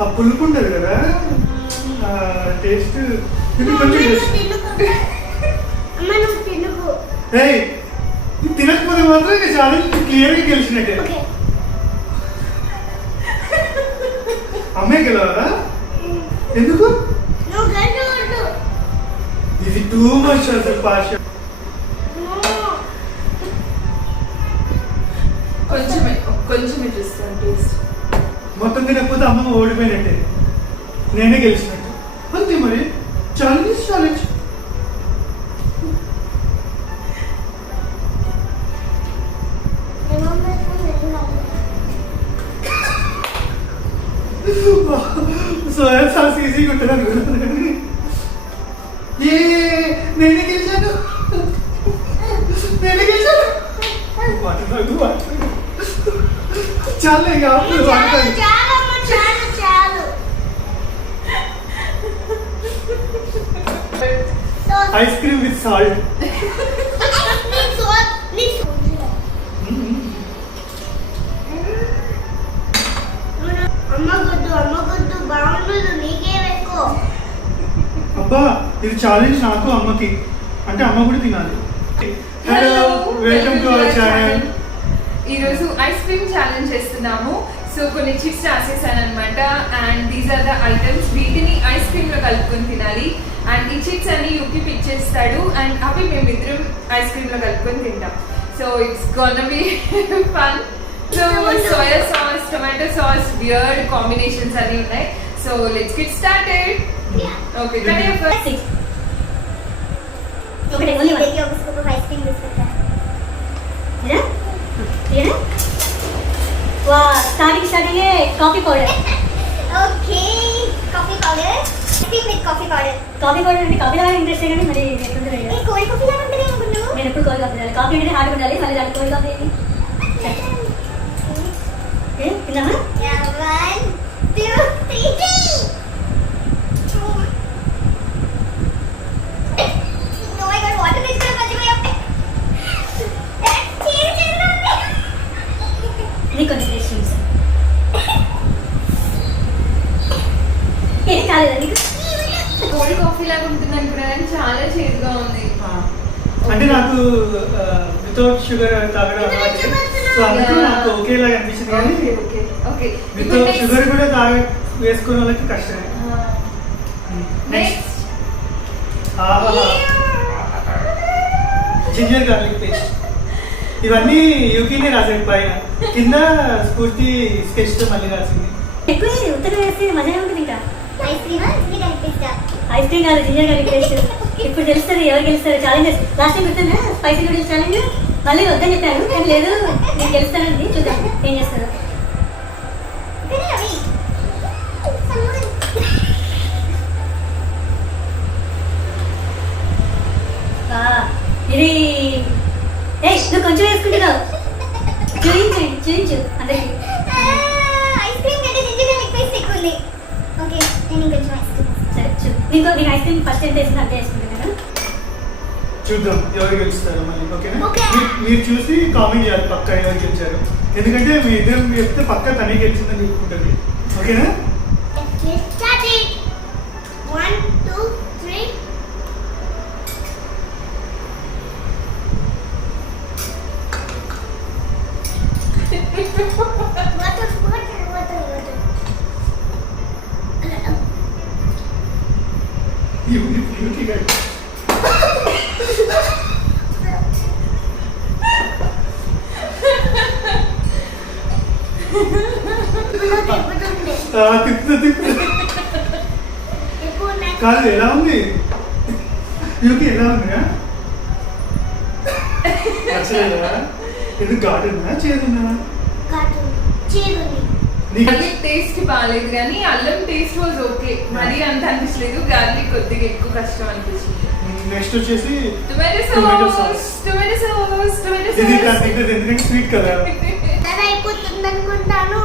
ఆ పులుపు ఉండదు కదా టేస్ట్ కొంచెం తినకపోతే మాత్రం ఇక చాలా క్లియర్గా గెలిచినట్టే. అమ్మాయి గెలవాలా? ఎందుకు? ఇది టూ మచ్ అసలు పాష. కొంచెమే చూస్తాను టేస్ట్. మొత్తం తినకపోతే అమ్మ ఓడిపోయినట్టే, నేనే గెలిచినట్టు అంతే. మరి ఛాలెంజ్ ఛాలెంజ్. సోయా సాస్ ఈజీగా ఉంటుంది అనుకున్నాను. నేనే గెలిచాను, నేనే గెలిచాను. చాలా ఐస్ క్రీమ్ విత్ సాల్ట్. అబ్బా ఇది ఛాలెంజ్ నాకు అమ్మకి, అంటే అమ్మ కూడా తినాలి. Hello, welcome to our channel. ఈరోజు ఐస్ క్రీమ్ ఛాలెంజ్ చేస్తున్నాము. సో కొన్ని చిప్స్ రాసేసాను అనమాట. And these are the items. వీటిని ఐస్ క్రీమ్ లో కలుపుకొని తినాలి. అండ్ ఈ చిప్స్ అన్ని యూకి పిక్ చేస్తాడు అండ్ అవి మేమిద్దరం ఐస్ క్రీమ్ లో కలుపుకొని తింటాం. So it's gonna be fun. So soya sauce, tomato sauce, weird combinations అన్ని ఉన్నాయి. So let's get started. Okay, ready for ఒకటే ఓన్లీ ఒక స్కూప్ ఆఫ్ ఐస్ క్రీమ్ తీసుకుంటా. వా starting coffee powder. Okay, coffee powder. Ice cream with coffee powder. Coffee powder అంటే coffee లాగా interest కానీ మరి ఎట్లుంటుంది? కోల్డ్ కాఫీ లాగా ఉంటుంది అనుకుంటున్నాను. నేను ఎప్పుడు కోల్డ్ కాఫీ తాగాలి. కాఫీ అంటే హార్డ్ ఉండాలి, మళ్ళీ దానికి కోల్డ్ కాఫీ ఏంటి? తిన్నామా? 1 2 3 కొంచెం టేస్ట్ ఏం కాలేదా నీకు? కోల్డ్ కాఫీ లాగా ఉంటుంది అనుకున్నాను, చాలా చేదుగా ఉంది. అంటే నాకు వితౌట్ షుగర్ తాగడం అలవాటు, సో అందుకు నాకు ఒకేలాగా అనిపించింది. కానీ వితౌట్ షుగర్ కూడా వేసుకునే వాళ్ళకి కష్టమే. Next ginger garlic paste. ఇవన్నీ యూకీనే రాసాడు, పైన కింద స్ఫూర్తి స్కెచ్ తో మళ్ళీ రాసింది. ఎక్కువ ఉత్తరం వేస్తే మజా ఉంటుంది. ఇంకా ఐస్ క్రీమ్ కాదు, జింజర్ గార్లిక్ పేస్ట్. ఇప్పుడు తెలుస్తుంది ఎవరు గెలుస్తారు. ఛాలెంజెస్ లాస్ట్ టైం గుర్తుందా? Spicy noodles challenge. మళ్ళీ వద్దని చెప్పాను కానీ లేదు, నేను గెలుస్తానండి. చూద్దాం ఏం చేస్తాను. ఇది నువ్వు కొంచెం వేసుకుంటున్నావు. చూయించు అందరికి. ఐస్ క్రీమ్ కంటే జింజర్ గార్లిక్ పేస్ట్ ఎక్కువ ఉంది. ఓకే, నేను ఇంకొంచెం ఐస్ క్రీమ్. సరే నీకు ఐస్ క్రీమ్ ఫస్ట్ ఎంత వేసింది అంతే వేసుకుంటున్నాను. చూద్దాం ఎవరు గెలుస్తారు మళ్ళీ. ఓకేనా? మీరు చూసి కామెంట్ చేయాలి పక్క ఎవరు గెలిచారు. ఎందుకంటే మీ ఇద్దరు చెప్తే పక్క తనే గెలిచిందని చెప్పుకుంటుంది. ఓకేనా? 1 2 3 కాదు ఎలా ఉంది యూకి? ఎలా ఉందా? ఎందుకు ఘాటున్నా చేదున్నా? గార్లిక్ టేస్ట్ బాగాలేదు కానీ అల్లం టేస్ట్ వాజ్ ఓకే. మరీ అంత అనిపించలేదు. గార్లిక్ కొద్దిగా ఎక్కువ కష్టం అనిపించింది. నెక్స్ట్ వచ్చేసి టొమాటో సాస్. ఎందుకంటే స్వీట్ కదా. అయిపోతుంది అనుకుంటాను.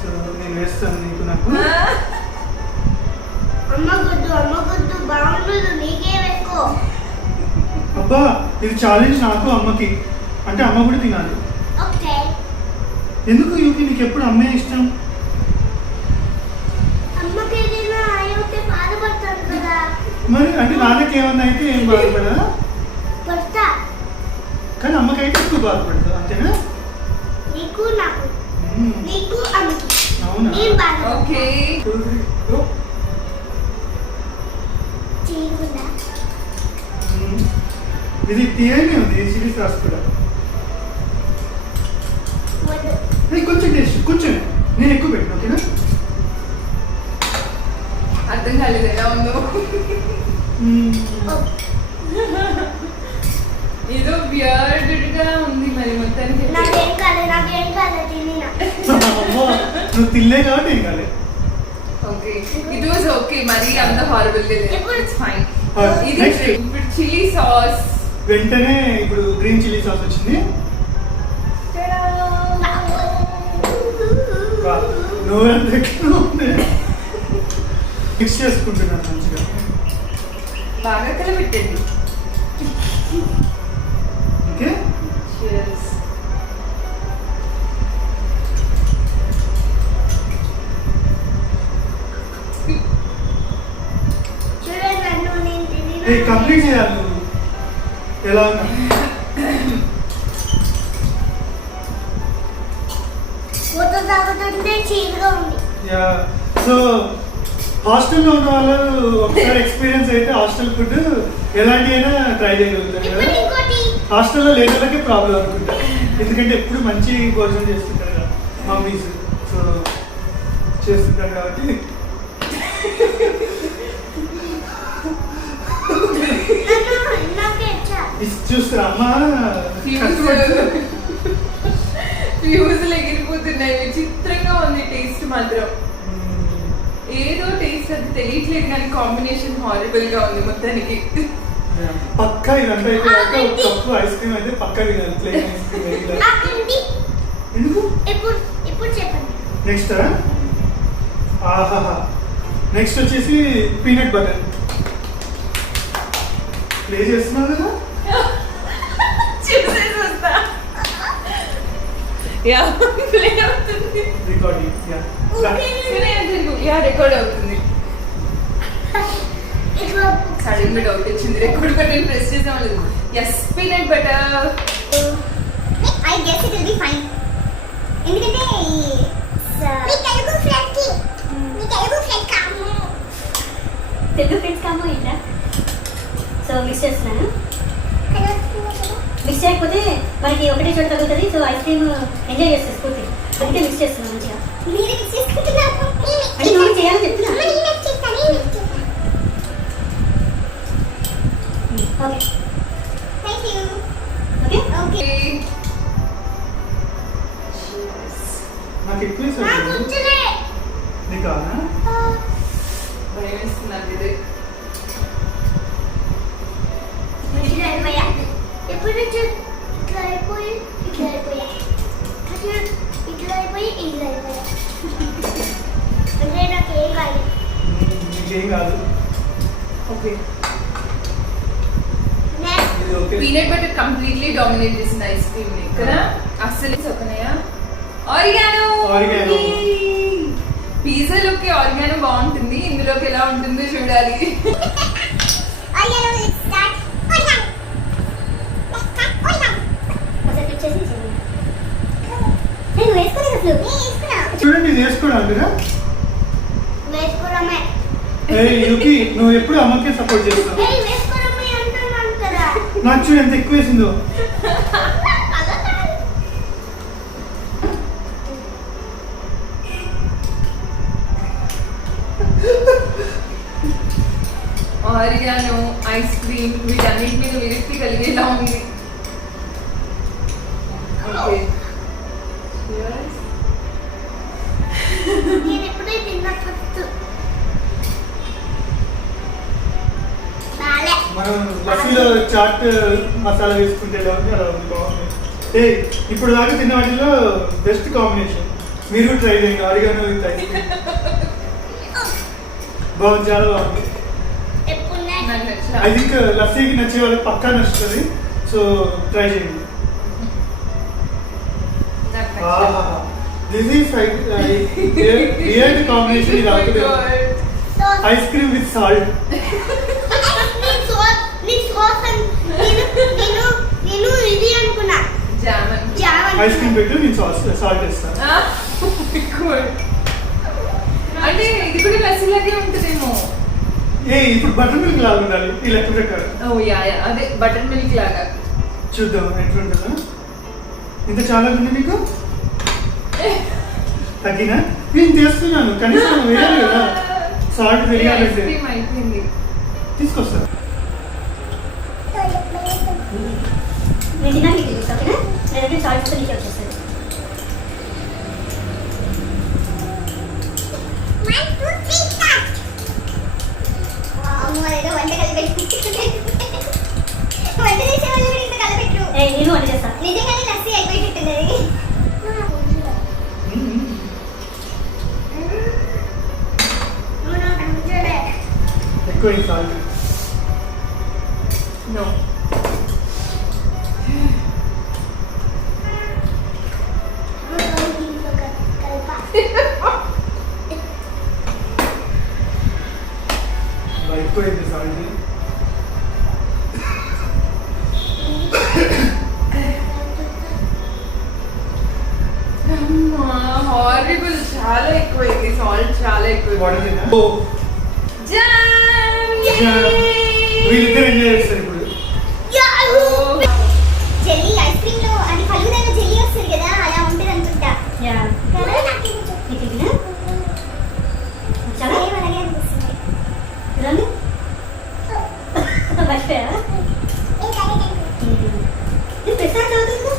సో నేను వేస్తాను నీకు. నాకు అమ్మ గుడ్డు బాగుండదు, నీకే వేసుకో. అబ్బా ఇది ఛాలెంజ్ నాకు అమ్మకి, అంటే అమ్మ కూడా తినాలి. ఓకే. ఎందుకు యూకి నీకు ఎప్పుడు అమ్మే ఇష్టం? మరి అంటే నాన్నకి ఏమన్నా అయితే ఏం బాధపడదా? పడతా. కానీ అమ్మకైతే ఎక్కువ బాధపడతా అంతేనా? నీకు నాకు నీకు అమ్మకి. అవునా? నేను బాధ. ఓకే. 2, 3, go. చేయకుండా. ఇది తీయనే ఉంది చిల్లీ సాస్ కూడా. వద్దు. కొంచెం టేస్ట్ కొంచెం నేను ఎక్కువ పెట్టిన ఓకేనా? అర్థం కాలేదు ఎలా ఉందో. ఏదో బియర్డ్ గా ఉంది మరి మొత్తానికి. నాకేం కాలేదు తిన్నా. నువ్వు తినలే కాబట్టి ఏం కాలే. ఓకే ఇట్ వాజ్ ఓకే మరి అంత హారబుల్ గా లేదు. It's fine. ఇది Next. ఇప్పుడు చిల్లీ సాస్. వెంటనే ఇప్పుడు గ్రీన్ చిల్లీ సాస్ వచ్చింది. మిక్స్ చేసుకుంటున్నాను మంచిగా. బాగా కలపెట్టండి. Okay Cheers. చూడండి నన్ను నేను తిని. కంప్లీట్ చేయాలి నువ్వు. ఎలా ఉన్నా ఫోటో తాగుతుంటే చీరగా ఉంది. సో హాస్టల్లో ఉన్న వాళ్ళు ఒకసారి ఎక్స్పీరియన్స్ అయితే హాస్టల్ ఫుడ్ ఎలాంటి అయినా ట్రై చేయగలుగుతారు ఇప్పుడు కదా. ఇంకోటి. హాస్టల్లో లేని వాళ్ళకి ప్రాబ్లం అనుకుంటా, ఎందుకంటే ఎప్పుడు మంచి భోజనం చేస్తుంటారు కదా మమ్మీస్. సో చేస్తుంటారు కాబట్టి నాకే ఇచ్చా. చూస్తారా అమ్మా ఫ్యూజులు ఎగిరిపోతున్నాయి. విచిత్రంగా ఉంది టేస్ట్ మాత్రం. ఏదో టేస్ట్ అది తెలియట్లేదు కానీ కాంబినేషన్ హారబుల్ గా ఉంది మొత్తానికి. పక్కా ఇదంతా అయిపోయాక ఒక కప్పు ఐస్ క్రీమ్ అయితే పక్కా తినాలి. ప్లేన్ ఐస్ క్రీమ్ ఆకండి. ఎందుకు ఇప్పుడు చెప్పండి. నెక్స్ట్ ఆహాహా నెక్స్ట్ వచ్చేసి పీనట్ బటర్. ప్లే చేస్తున్నావు కదా. చూసేసి వస్తా. యా ప్లే అవుతుంది. రికార్డింగ్ యా రికార్డ్ అవుతుంది. ఇప్పుడు సడన్ గా డౌట్ వచ్చింది. రికార్డ్ బటన్ ప్రెస్ చేసాం లేదు. Yes peanut butter. I guess it will be fine. ఎందుకంటే మీ తెలుగు ఫ్రెండ్స్ కాము ఏంటా? సో మిక్స్ చేస్తున్నాను. మిక్స్ చేయకపోతే మనకి ఒకటే చోట తగ్గుతుంది. సో ఐస్ క్రీమ్ ఎంజాయ్ చేస్తుంది స్కూటీ. అందుకే మిక్స్ చేస్తున్నాను మంచిగా. అంటే నువ్వు చేయాలని చెప్తున్నా. Okay thank you. Okay okay. నాకు ఎక్కువ నీకు కావాలా? భయం వేస్తుంది నాకు ఇది. ఎప్పుడు నుంచి ఇట్లా అయిపోయి ఇట్లా అయిపోయా, ఇట్లా అయిపోయి ఇట్లా అయిపోయా. అంటే నాకు ఏం కాదు. నీకేం కాదు. ఓకే ఇది okay. Peanut butter completely dominate చేసింది ఐస్ క్రీమ్ ని కదా. అస్సలు ఒకనయా ఆరిగానో. Oregano. పిజ్జాలోకి ఆరిగానో బాగుంటుంది. ఇందులోకి ఎలా ఉంటుందో చూడాలి. చూడండి ఇది వేసుకోవడం కదా. వేసుకోవడమే. యూకి నువ్వు ఎప్పుడు అమ్మకే సపోర్ట్ చేస్తావు. వేసుకోవడమే అంటున్నాను కదా. నాకు చూడు ఎంత ఎక్కువ వేసిందో. ఆరిగానో ఐస్ క్రీమ్ వీటన్నిటి మీద విరక్తి కలిగేలా ఉంది. ఓకే నేను ఎప్పుడే తిన్నా ఫస్ట్. బాలే. మనం లస్సీలో చాట్ మసాలా వేసుకుంటే ఎలా ఉంది అలా ఉంది. బాగుంది. ఇప్పుడు దాకా తిన్న వాటిలో బెస్ట్ కాంబినేషన్. మీరు కూడా ట్రై చేయండి ఆరిగానో విత్ ఐస్ క్రీమ్. బాగుంది, చాలా బాగుంది. నాకు నచ్చలా. ఐ థింక్ లస్సీకి నచ్చే వాళ్ళకి పక్కా నచ్చుతుంది. సో ట్రై చేయండి. నాకు నచ్చలా. This is weird combination. ఇది అవుతుంది. Ice cream with salt. నేను ఇది అనుకున్నా. జామ్ ఐస్ క్రీమ్ పెట్టు, నేను సాల్ట్ వేస్తాను. అంటే ఇది కూడా లస్సీలాగే ఉంటుందేమో. ఇప్పుడు బటర్ మిల్క్ లాగా ఉండాలి ఈ లెక్క ప్రకారం. ఓ యా అదే బటర్ మిల్క్ లాగా. చూద్దాం ఎట్లుంటుందా. ఇంత చాలా ఉంది మీకు తగ్గినా నేను చేస్తున్నాను, కనీసం వేయాలి కదా సాల్ట్ వేయాలంటే. అయిపోయింది, తీసుకొస్తాను. నేను తిన్నాను, మీకు తెలుసు ఓకేనా? లేదంటే సాల్ట్ తో నీకు వచ్చేస్తుంది. నేను వంట చేస్తాను. నిజంగానే లస్సీ అయిపోయింది. ఎక్కువ సాల్ట్. నో ఎక్కువైంది సాల్ట్. హారిబుల్, చాలా ఎక్కువైంది సాల్ట్, చాలా ఎక్కువ. వీళ్ళిద్దరు ఎంజాయ్ చేస్తారు ఇప్పుడు. జెల్లీ ఐస్ క్రీమ్ లో అది ఫలూదాలో జెల్లీ వస్తుంది కదా, అలా ఉంటుంది అనుకుంటా. చాలా అలాగే అనిపిస్తుంది. మర్చిపోయా ప్రసాద్ అవుతుంది.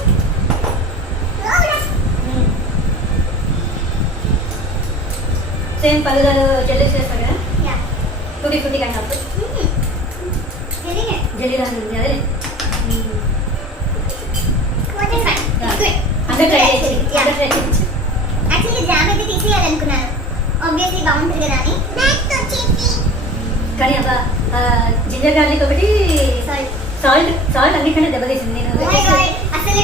సేమ్ పలుదాలు జెల్లీ చేస్తారు కదా, tutti frutti kind of jelly లాగా ఉంది అదే. యాక్చువల్లీ జామ్ అయితే తీసేయాలనుకున్నాను, ఆబ్వియస్లీ బాగుంటుంది కదా అని. కానీ అబ్బా జింజర్ గార్లిక్ ఒకటి సాల్ట్ సాల్ట్ అన్నిటికంటే దెబ్బతీసింది. నేను అసలు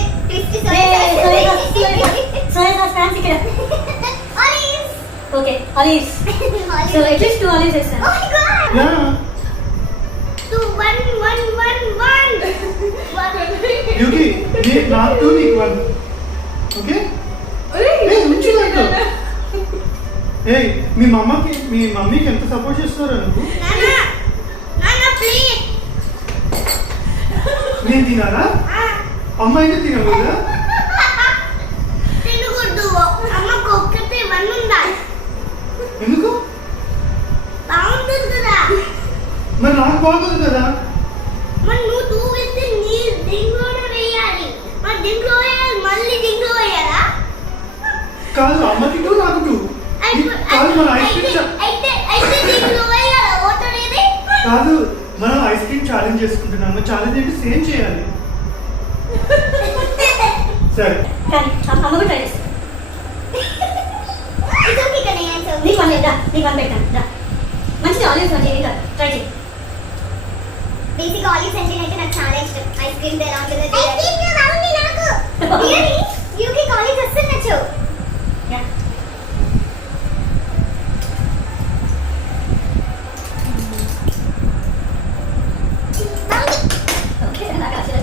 సోయా సాస్ ఫ్యాన్స్ ఇక్కడ. Okay olives, so at least 2 olives వేస్తాను. నాకు 2 నీకు 1. ఓకే మీ మమ్మీకి ఎంత సపోర్ట్ చేస్తున్నారా నువ్వు? నేను తినాలా? అమ్మ అయితే తినవు కదా. ఎందుకు? మరి నాకు బాగోదు కదా. కాదు అమ్మకి 2 నాకు 2 కాదు. మన ఐస్ క్రీమ్ కాదు, మనం ఐస్ క్రీమ్ ఛాలెంజ్ చేసుకుంటున్నాము. ఛాలెంజ్ అంటే సేమ్ చేయాలి. సరే అమ్మ కూడా ట్రై చేస్తాను. నీకు వన్ పెట్టాను. మంచిది ఆలివ్స్ మంచి ట్రై చేయి. బేసిక్ ఆలివ్స్ అంటే నాకు చాలా ఇష్టం. ఐస్ క్రీమ్ ఎలా ఉంటుందో యూకి ఆలివ్స్ అస్సలు నచ్చవు. ఓకే నాకు అసలు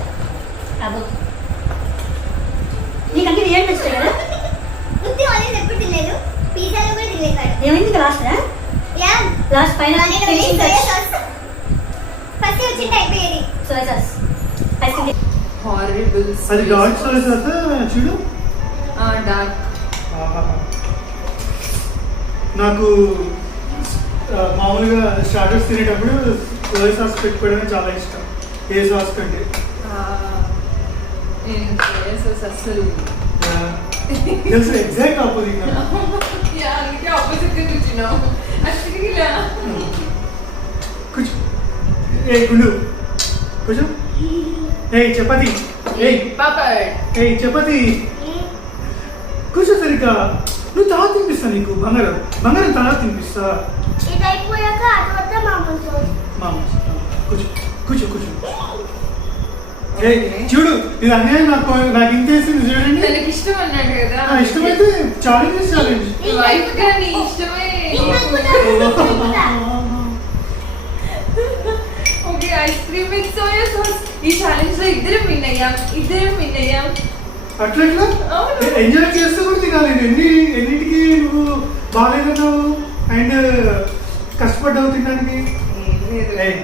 అబ్బో నీకు అన్ని రియల్ నచ్చుతాయి కదా. ఉత్తి ఆలివ్స్ ఎప్పుడు తినలేదు, పిజ్జాలో కూడా తినలేదు. ఏమైంది లాస్ట్ లాస్ట్ ఫైనల్ ఫస్ట్ వచ్చింది అయిపోయేది. Soya sauce ice cream horrible. అది డార్క్ సోయా సాస్ చూడు. డార్క్. నాకు మామూలుగా స్టార్టర్స్ తినేటప్పుడు సోయా సాస్ పెట్టుకోవడమే చాలా ఇష్టం, ఏ సాస్ కంటే. అసలు తెలుసు ఎగ్జాక్ట్ ఆపోజిట్. అందుకే ఆపోజిట్ కూర్చున్నావు. గుండు కొంచెం. చపాతి. చపాతి కూర్చో సరిగ్గా. నువ్వు తర్వాత తినిపిస్తా, నీకు బంగారం తర్వాత తినిపిస్తా. కూర్చో కూర్చో. చూడు ఇది అన్యాయం. నాకు ఇంత వేసింది చూడండి. తనకి ఇష్టం అన్నాడు కదా. ఇష్టమైతే ఛాలెంజ్ ఛాలెంజ్. వైఫ్ కానీ ఇష్టమే. Okay ice cream with soya sauce. ఈ ఛాలెంజ్ లో ఇద్దరం విన్ అయ్యాం. అట్లా అవును. ఎంజాయ్ చేస్తూ కూడా తినాలి. ఎన్నింటికి నువ్వు బాగాలేదన్నావు అండ్ కష్టపడ్డావు తినడానికి. ఏయ్,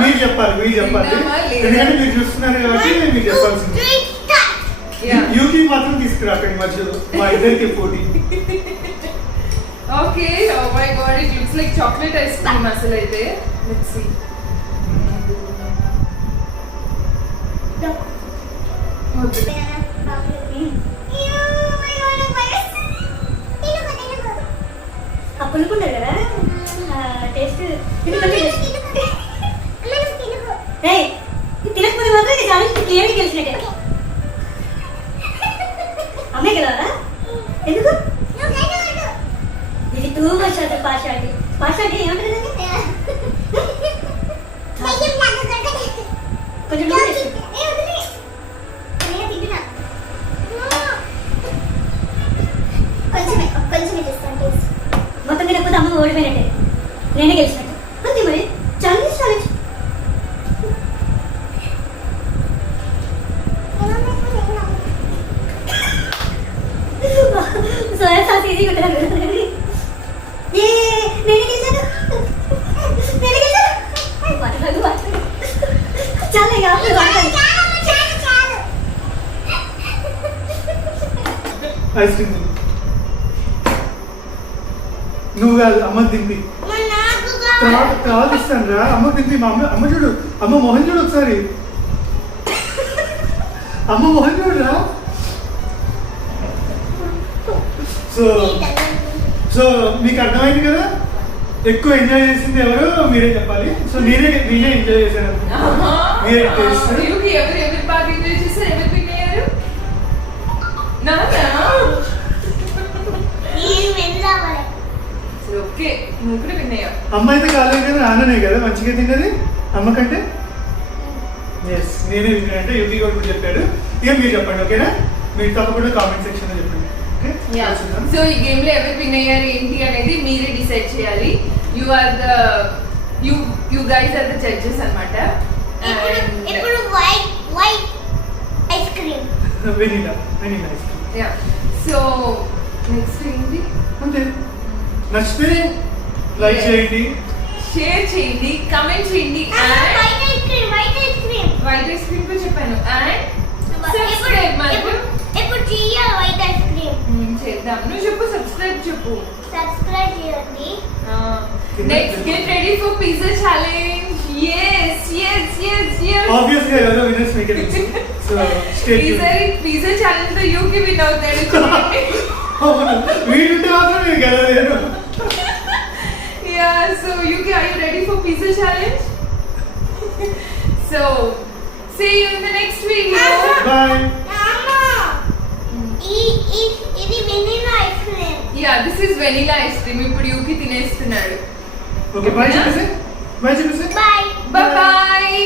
మీరు చెప్పాలి తిన్నామా లేదా? ఎందుకంటే మీరు చూస్తున్నారు కాబట్టి మీరు చెప్పాల్సింది. యూకి మాత్రం తీసుకురా అక్కడి మధ్యలో మా ఇద్దరికి పోటీ. Okay, oh my God, it looks like chocolate ice cream అసలు అయితే. Let's see. అప్పుడుకున్నారు కదా టేస్ట్ తినకపోతే మాత్రం ఇది చాలా క్లియర్గా తెలిసినట్టే. అమ్మాయి కదా ఎందుకు ఇది టూ మచ్ అది పాషాటి ఏమంటుంది కొంచెం మొత్తం తినకపోతే అమ్మ ఓడిపోయినట్టే, నేనే గెలిచినట్టు అంతే. మరి ఛాలెంజ్ సోయా సాస్ ఈజీగా ఉంటుంది. నేనే గెలిచాను. చాలా ఐస్ క్రీమ్ నువ్వు కాదు అమ్మ తింపి తర్వాత ఇస్తాను రా. అమ్మ తింపి మా అమ్మ చూడు, అమ్మ మొహన్ చూడు ఒకసారి, అమ్మ మొహన్ చూడురా. సో మీకు అర్థమైంది కదా, ఎక్కువ ఎంజాయ్ చేసింది ఎవరు మీరే చెప్పాలి. సో నేనే ఎంజాయ్ చేశాను. మీరే చేస్తారు. ఎవరు బాగా ఎంజాయ్ చేస్తారు? ఎవరు విన్ అయ్యారు? ఓకే, నువ్వు కూడా విన్ అయ్యావు. అమ్మ అయితే కాలేదు కదా, నాన్ననే కదా మంచిగా తిన్నది అమ్మ కంటే. ఎస్, నేనే విన్ అంటే యూపీ కూడా చెప్పాడు. ఇక మీరు చెప్పండి, ఓకేనా? మీరు తప్పకుండా కామెంట్ సెక్షన్ లో చెప్పండి. సో ఈ గేమ్ లో ఎవరు విన్ అయ్యారు ఏంటి అనేది మీరే డిసైడ్ చేయాలి. You guys are the judges అన్నమాట. ఇప్పుడు white ice cream vanilla ice cream. Yeah, so next ఏంటి అంతే. నచ్చితే లైక్ చేయండి, షేర్ చేయండి, కమెంట్ చేయండి. White ice cream white ice cream కూడా చెప్పాను. అండ్ సబ్స్క్రైబ్ మాత్రం ఇప్పుడు చేయాలి. వైట్ ఐస్ క్రీమ్ చేద్దాం. నువ్వు చెప్పు, సబ్స్క్రైబ్ చెప్పు. సబ్స్క్రైబ్ చేయండి. Next get ready for pizza challenge. yes obviously ఎవరో విన్నర్స్ మీకే తెలుసు. So stay tune. Pizza challenge లో యూకి విన్ అవుతాడు. వీడుంటే మాత్రం నేను గెలవలేను. Yeah, so Yuki, are you ready for pizza challenge? So see you in the next video. Bye. ఇది vanilla ice cream. Yeah, this is vanilla ice cream. ఇప్పుడు Yuki తినేస్తున్నాడు. Okay, bye చెప్పేసి. Bye bye.